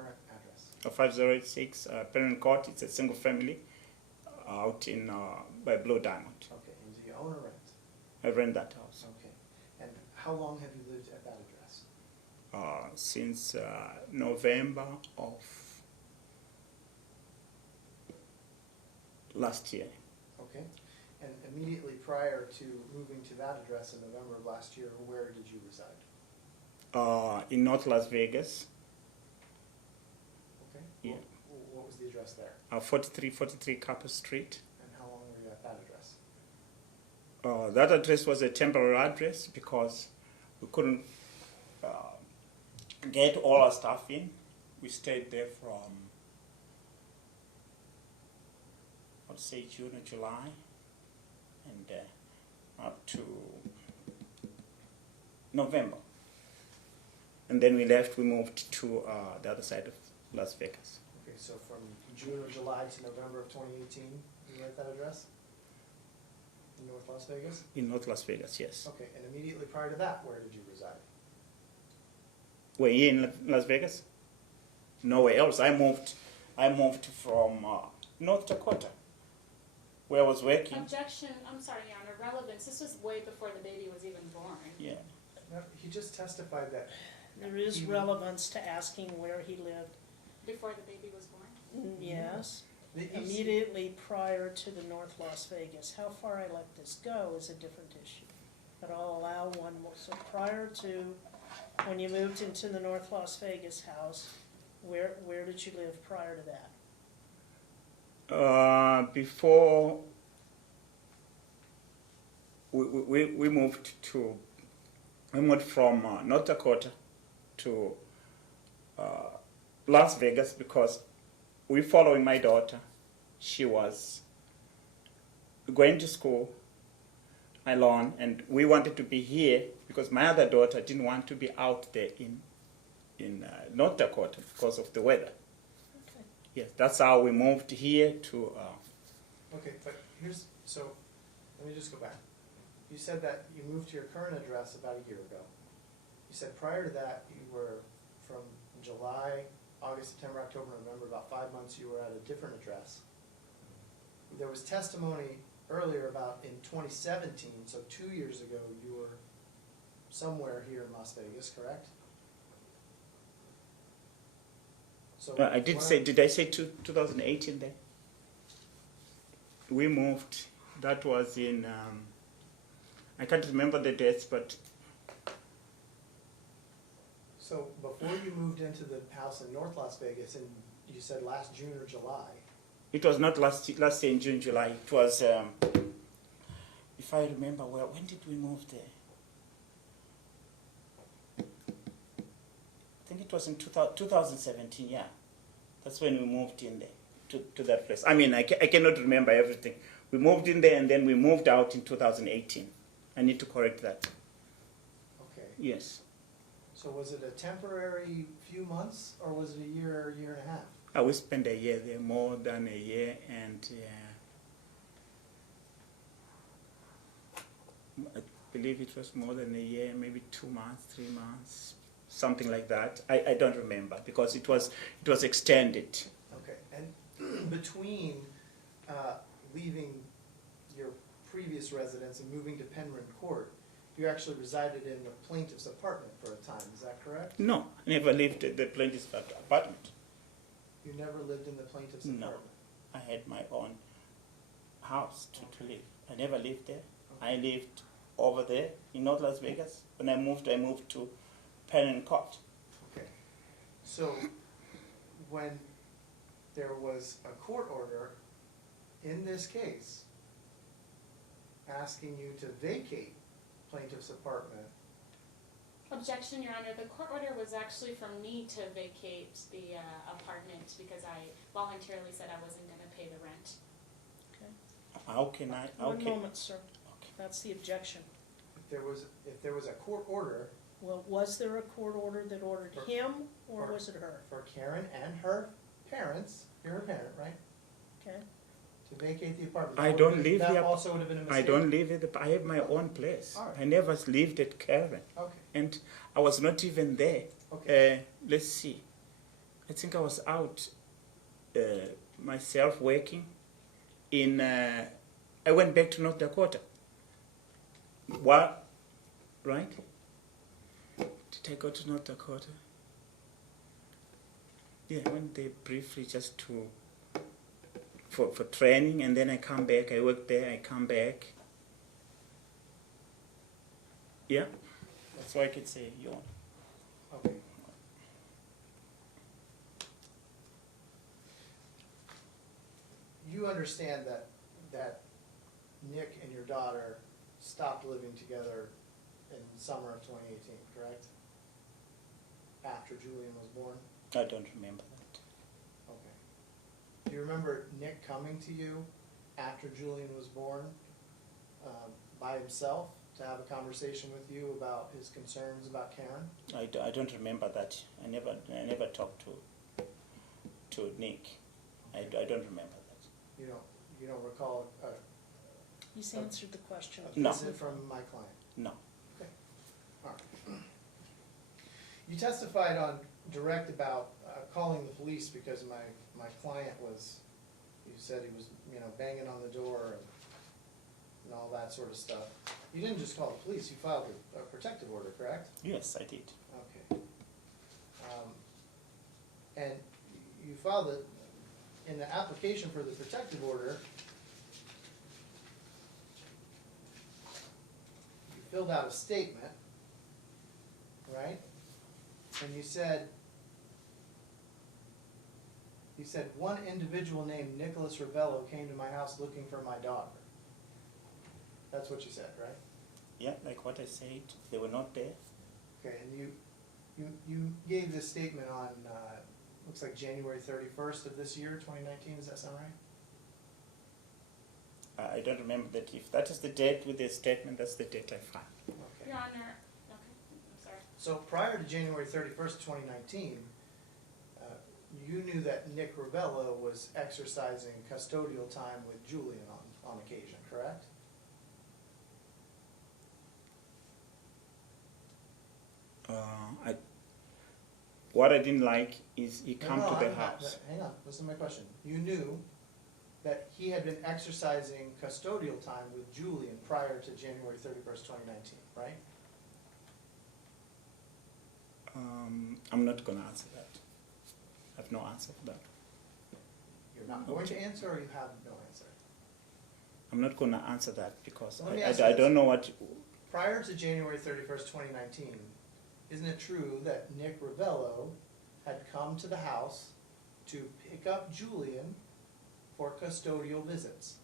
current address? 506 Parent Court. It's a single family out in by Blue Diamond. Okay, and do you own or rent? I rent that house. Okay, and how long have you lived at that address? Since November of last year. Okay, and immediately prior to moving to that address in November of last year, where did you reside? In North Las Vegas. Okay. Yeah. What was the address there? 4343 Copper Street. And how long were you at that address? That address was a temporary address because we couldn't get all our stuff in. We stayed there from, let's say, June or July, and up to November. And then we left, we moved to the other side of Las Vegas. Okay, so from June or July to November of 2018, you were at that address? In North Las Vegas? In North Las Vegas, yes. Okay, and immediately prior to that, where did you reside? Were you in Las Vegas? Nowhere else. I moved from North Dakota, where I was working. Objection, I'm sorry, Your Honor, relevance. This was way before the baby was even born. Yeah. No, he just testified that. There is relevance to asking where he lived. Before the baby was born? Yes. He's- Immediately prior to the North Las Vegas. How far I let this go is a different issue. But I'll allow one more. So prior to when you moved into the North Las Vegas house, where did you live prior to that? Before we moved from North Dakota to Las Vegas because we following my daughter. She was going to school alone, and we wanted to be here because my other daughter didn't want to be out there in North Dakota because of the weather. Okay. Yes, that's how we moved here to. Okay, but so let me just go back. You said that you moved to your current address about a year ago. You said prior to that you were from July, August, September, October, November, about 5 months you were at a different address. There was testimony earlier about in 2017, so 2 years ago, you were somewhere here in Las Vegas, correct? So I did say, did I say 2018 then? We moved, that was in, I can't remember the dates, but. So before you moved into the house in North Las Vegas, and you said last June or July. It was not last year in June, July. It was, if I remember well, when did we move there? I think it was in 2017, yeah. That's when we moved in there to that place. I mean, I cannot remember everything. We moved in there and then we moved out in 2018. I need to correct that. Okay. Yes. So was it a temporary few months, or was it a year and a half? We spent a year there, more than a year, and I believe it was more than a year, maybe 2 months, 3 months, something like that. I don't remember because it was extended. Okay, and between leaving your previous residence and moving to Penryn Court, you actually resided in the plaintiff's apartment for a time, is that correct? No, I never lived at the plaintiff's apartment. You never lived in the plaintiff's No, apartment? I had my own house to live. I never lived there. I lived over there in North Las Vegas. When I moved to Penryn Court. Okay, so when there was a court order in this case asking you to vacate plaintiff's apartment. Objection, Your Honor. The court order was actually for me to vacate the apartment because I voluntarily said I wasn't going to pay the rent. Okay. How can I? One moment, sir. Okay. That's the objection. If there was a court order. Well, was there a court order that ordered him, or was it her? For Keren and her parents, you're her parent, right? Okay. To vacate the apartment. I don't live that here. Also would have been a mistake. I don't live at I have my own place. All right. I never lived at Keren. Okay. And I was not even there. Okay. Let's see. I think I was out myself working in, I went back to North Dakota. What, right? Did I go to North Dakota? Yeah, I went there briefly just to, for training, and then I come back, I work there, I come back. Yeah, that's all I could say. You want? Okay. You understand that Nick and your daughter stopped living together in summer of 2018, correct? After Julian was born? I don't remember that. Okay. Do you remember Nick coming to you after Julian was born by himself to have a conversation with you about his concerns about Karen? I don't remember that. I never talked to Nick. I don't remember that. You don't recall He's answered the question. No. Is it from my client? No. Okay. All right. You testified on direct about calling the police because my client was, you said he was, banging on the door and all that sort of stuff. You didn't just call the police, you filed a protective order, correct? Yes, I did. Okay. And you filed it in the application for the protective order. You filled out a statement, right? And you said one individual named Nicholas Ravello came to my house looking for my daughter. That's what you said, right? Yeah, like what I said. They were not there. Okay, and you gave this statement on, looks like January 31st of this year, 2019, does that sound right? I don't remember that. If that is the date with the statement, that's the date I filed. Okay. Your Honor, okay, I'm sorry. So prior to January 31st, 2019, you knew that Nick Ravello was exercising custodial time with Julian on occasion, correct? What I didn't like is he come to the I'm not- house. Hang on, listen to my question. You knew that he had been exercising custodial time with Julian prior to January 31st, 2019, right? I'm not going to answer that. I have no answer for that. You're not going to answer, or you have no answer? I'm not going to answer that because Let me ask you I this. don't know what. Prior to January 31st, 2019, isn't it true that Nick Ravello had come to the house to pick up Julian for custodial visits?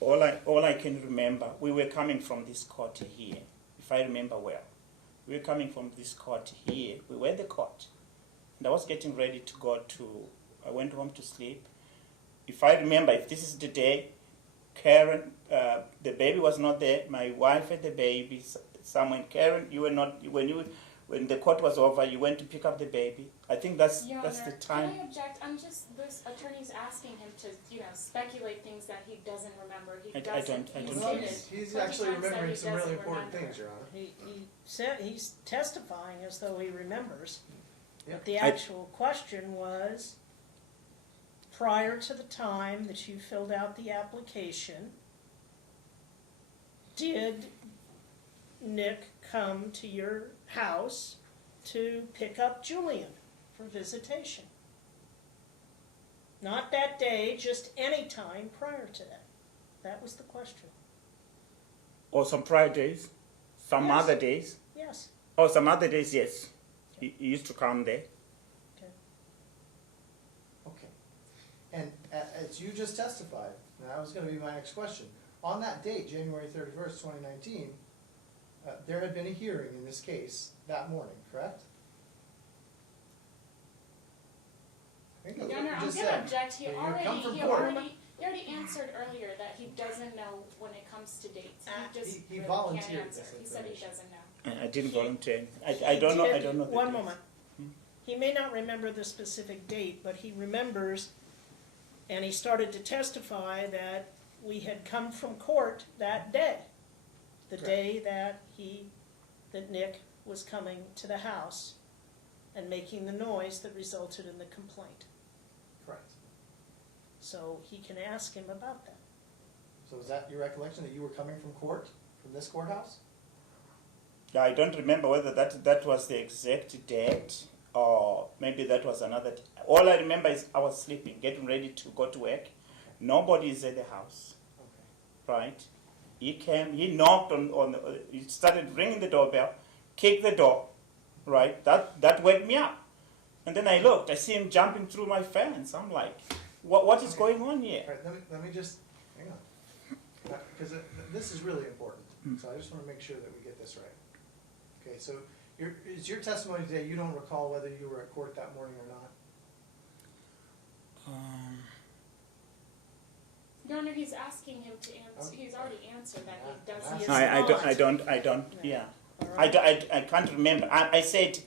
All I can remember, we were coming from this court here, if I remember well. We were coming from this court here. We were at the court. And I was getting ready to go I went home to sleep. If I remember, if this is the day, Karen, the baby was not there. My wife had the baby. Someone, Karen, you were not, when the court was over, you went to pick up the baby. I think that's Your the Honor, time. can I object? This attorney's asking him to, speculate things that he doesn't remember. He I doesn't. don't He's know. stated He's 20 actually times that remembering he some really doesn't important remember. things, Your Honor. He said, he's testifying as though he remembers. Yeah. But the actual question was, prior to the time that you filled out the application, did Nick come to your house to pick up Julian for visitation? Not that day, just any time prior to that. That was the question. Or some prior days, some Yes. other days. Yes. Oh, some other days, yes. He used to come there. Okay. Okay. And as you just testified, and that was going to be my next question, on that date, January 31st, 2019, there had been a hearing in this case that morning, correct? I think that's Your what Honor, you I'm just gonna said. object. He Yeah, you come from already, court. he already answered earlier that he doesn't know when it comes to dates. He just he really volunteered can't answer. this He said he information. doesn't know. I didn't He- volunteer anything. I don't know. I don't know. the One dates. moment. He may not remember the specific date, but he remembers, and he started to testify that we had come from court that day, the Correct. day that Nick was coming to the house. and making the noise that resulted in the complaint. Correct. So he can ask him about that. So is that your recollection, that you were coming from court, from this courthouse? Yeah, I don't remember whether that was the exact date or maybe that was another. All I remember is I was sleeping, getting ready to go to work. Nobody is at the house, Okay. right? He came, he knocked he started ringing the doorbell, kicked the door, right? That woke me up. And then I looked, I see him jumping through my fence. I'm like, what is going on here? All right, let me just, hang on. Because this is really important, so I just want to make sure that we get this right. Okay, so is your testimony today, you don't recall whether you were at court that morning or not? Your Honor, he's asking him to answer, he's already answered that he doesn't. He is I don't, yeah. All right? I can't remember. I said,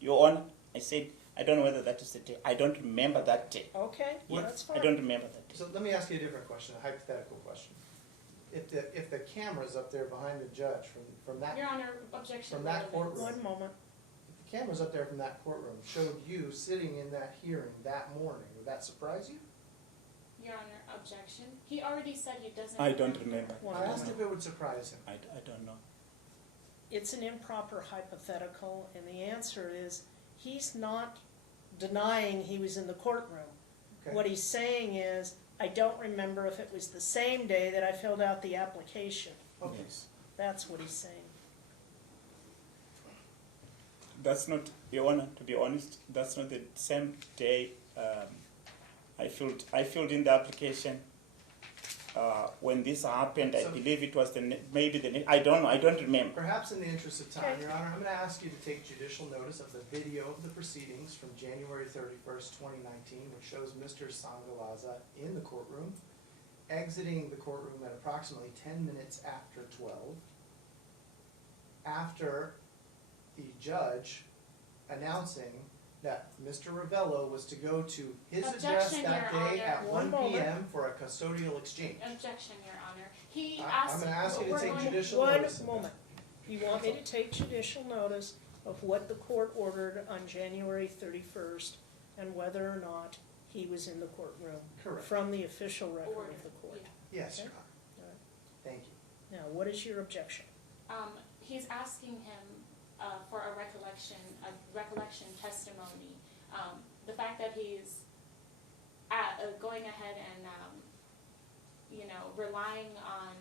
Your Honor, I said, I don't know whether that is the day. I don't remember that day. Okay, Yeah, that's fine. I don't remember that day. So let me ask you a different question, a hypothetical question. If the camera's up there behind the judge from that, Your Honor, objection. From that relevance. courtroom. One moment. if the cameras up there from that courtroom showed you sitting in that hearing that morning, would that surprise you? Your Honor, objection. He already said he doesn't. I don't remember. One I asked moment. if it would surprise him. I don't know. It's an improper hypothetical, and the answer is, he's not denying he was in the courtroom. Okay. What he's saying is, I don't remember if it was the same day that I filled out the application. Okay. Yes. That's what he's saying. That's not, Your Honor, to be honest, that's not the same day I filled in the application. When this happened, I So- believe it was I don't know, I don't remember. Perhaps in the interest of time, Okay. Your Honor, I'm going to ask you to take judicial notice of the video of the proceedings from January 31st, 2019, which shows Mr. Sangalaza in the courtroom, exiting the courtroom at approximately 10 minutes after 12, after the judge announcing that Mr. Ravello was to go to his address Objection, that Your day Honor. at One 1 moment. p.m. for a custodial exchange. Objection, Your Honor. He I'm asked. gonna ask you to we're take going- judicial notice of One that. moment. You want me to take judicial notice of what the court ordered on January 31st and whether or not he was in the courtroom? Correct. From the official record Order, of the court. yeah. Yes, Your Okay. Honor. All right. Thank you. Now, what is your objection? He's asking him for a recollection testimony. The fact that he's going ahead and, relying on,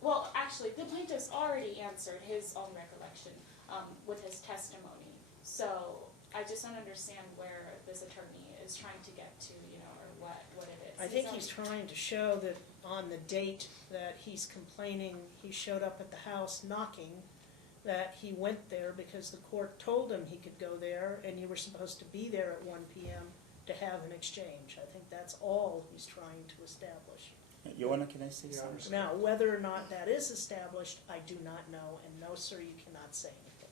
well, actually, the plaintiff's already answered his own recollection with his testimony. So I just don't understand where this attorney is trying to get to, or what it is. I think he's trying to show that on the date that he's complaining, he showed up at the house knocking, that he went there because the court told him he could go there and you were supposed to be there at 1 p.m. to have an exchange. I think that's all he's trying to establish. Your Honor, can I say Your Honor. something? Now, whether or not that is established, I do not know, and no, sir, you cannot say anything.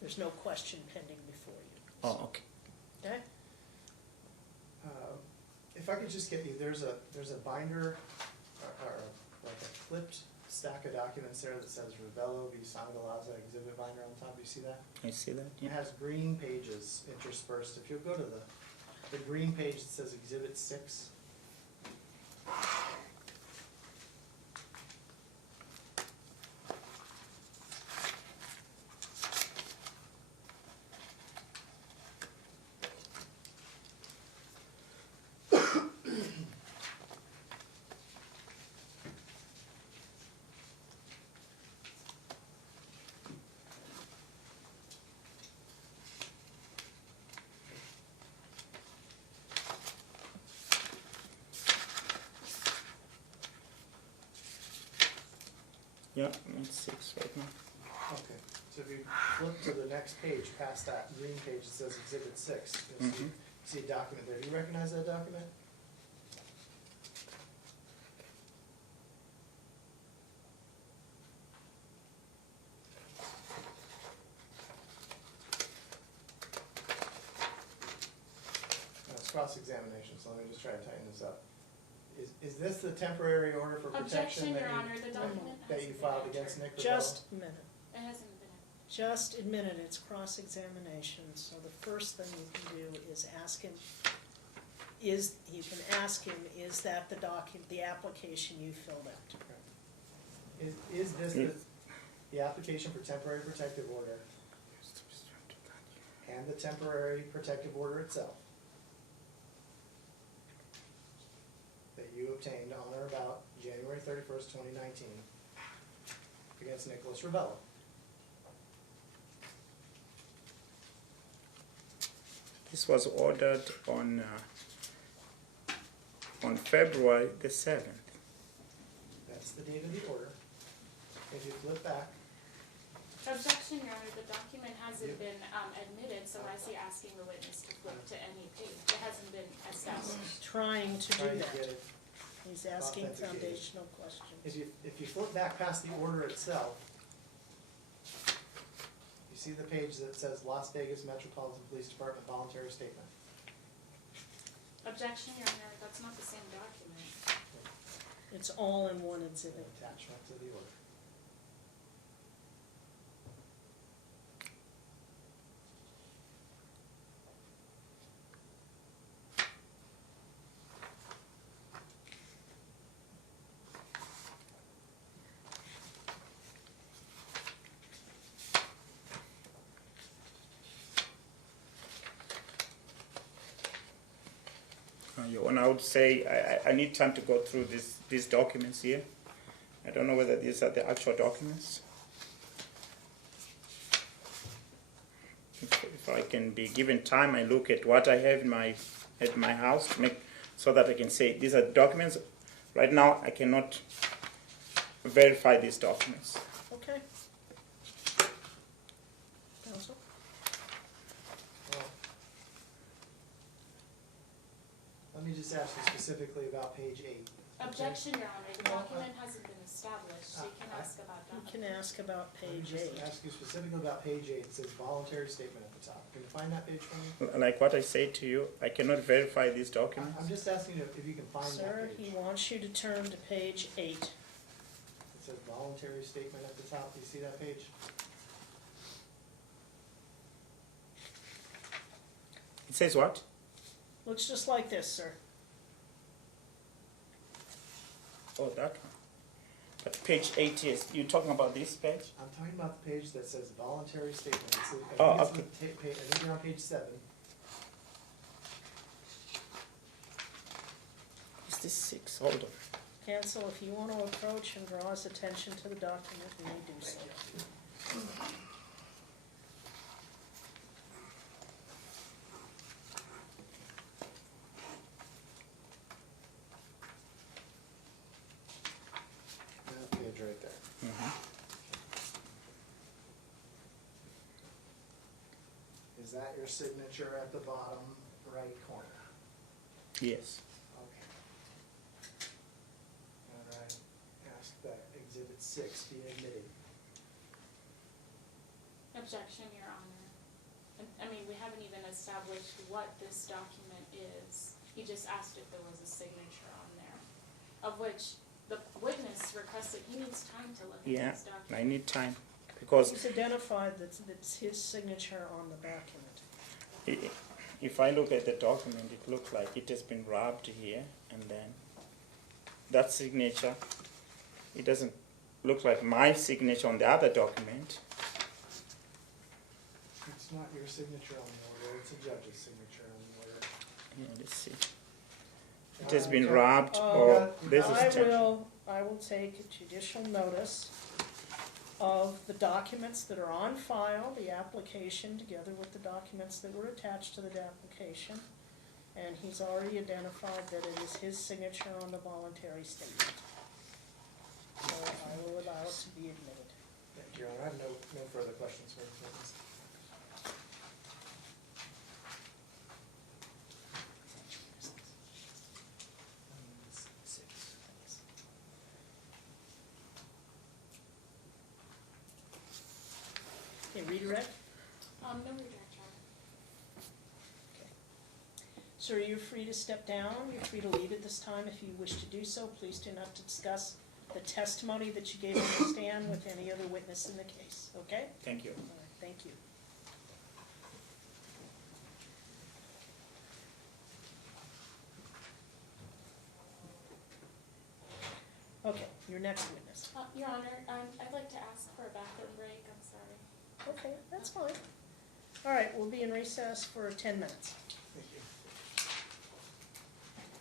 There's no question pending before you. Oh, okay. Okay? If I could just get you, there's a binder, or like a clipped stack of documents there that says Ravello v. Sangalaza exhibit binder on top. Do you see that? I see that. It Yeah. has green pages interspersed. If you'll go to the green page that says Exhibit 6. Yeah, it's 6 right now. Okay. So if you flip to the next page, past that green page, it says Exhibit 6. You'll see a document there. Do you recognize that document? Now, it's cross-examination, so let me just try to tighten this up. Is this the temporary order for protection Objection, that Your you, Honor, the document that you hasn't been filed entered. against Nick Ravello? Just a minute. It hasn't been entered. Just admit it, it's cross-examination, so the first thing you can do is ask him, is that the application you filled out? Is this the application for temporary protective order and the temporary protective order itself that you obtained on or about January 31st, 2019 against Nicholas Ravello? This was ordered on February the 7th. That's the date of the order. If you flip back, Objection, Your Honor, the document hasn't been admitted, so I see asking the witness to flip to any page. It hasn't been established. He's trying to do trying to that. get it. He's asking authenticated. foundational questions. If you flip back past the order itself, you see the page that says Las Vegas Metropolitan Police Department voluntary statement. Objection, Your Honor, that's not the same document. It's all in one It's an exhibit. attachment to the order. Your Honor, I would say I need time to go through these documents here. I don't know whether these are the actual documents. If I can be given time, I look at what I have in my house to make so that I can say these are documents. Right now, I cannot verify these documents. Okay. Counsel? Well, let me just ask you specifically about page 8. okay? Objection, Your Honor, the document hasn't been established, so you can ask about You document. can ask about Let me page just 8. ask you specifically about page 8. It says voluntary statement at the top. Can you find that page for me? Like what I say to you, I cannot verify these documents. I'm just asking you if you can find Sir, that he page. wants you to turn to page 8. It says voluntary statement at the top. Do you see that page? It says what? Looks just like this, sir. Oh, that one. But page 8 is, you're talking about this page? I'm talking about the page that says voluntary statement. It's, Oh, I think okay. it's I think you're on page 7. Is this 6? Hold on. Counsel, if you want to approach and draw his attention to the document, you may do so. That page right there. Mhm. Is that your signature at the bottom right corner? Yes. Okay. All right. Ask that exhibit 6 be admitted. Objection, Your Honor. I mean, we haven't even established what this document is. He just asked if there was a signature on there, of which the witness requested he needs time to look Yeah, at this document. I need time because He's identified that it's his signature on the document. if I look at the document, it looks like it has been rubbed here and then that signature, it doesn't look like my signature on the other document. It's not your signature on the order, it's a judge's signature on the order. Yeah, let's see. It has been Okay. rubbed Oh, or this is I will take judicial notice of the documents that are on file, the application together with the documents that were attached to the application. And he's already identified that it is his signature on the voluntary statement. So I will allow it to be admitted. Thank you, Your Honor. I have no further questions for this witness. Okay, redirect. No redirect, Your Honor. Sir, you're free to step down. You're free to leave at this time if you wish to do so. Please do not discuss the testimony that you gave on the stand with any other witness in the case, okay? Thank you. All right, thank you. Okay, your next witness. Your Honor, I'd like to ask for a bathroom break, I'm sorry. Okay, that's fine. All right, we'll be in recess for 10 minutes.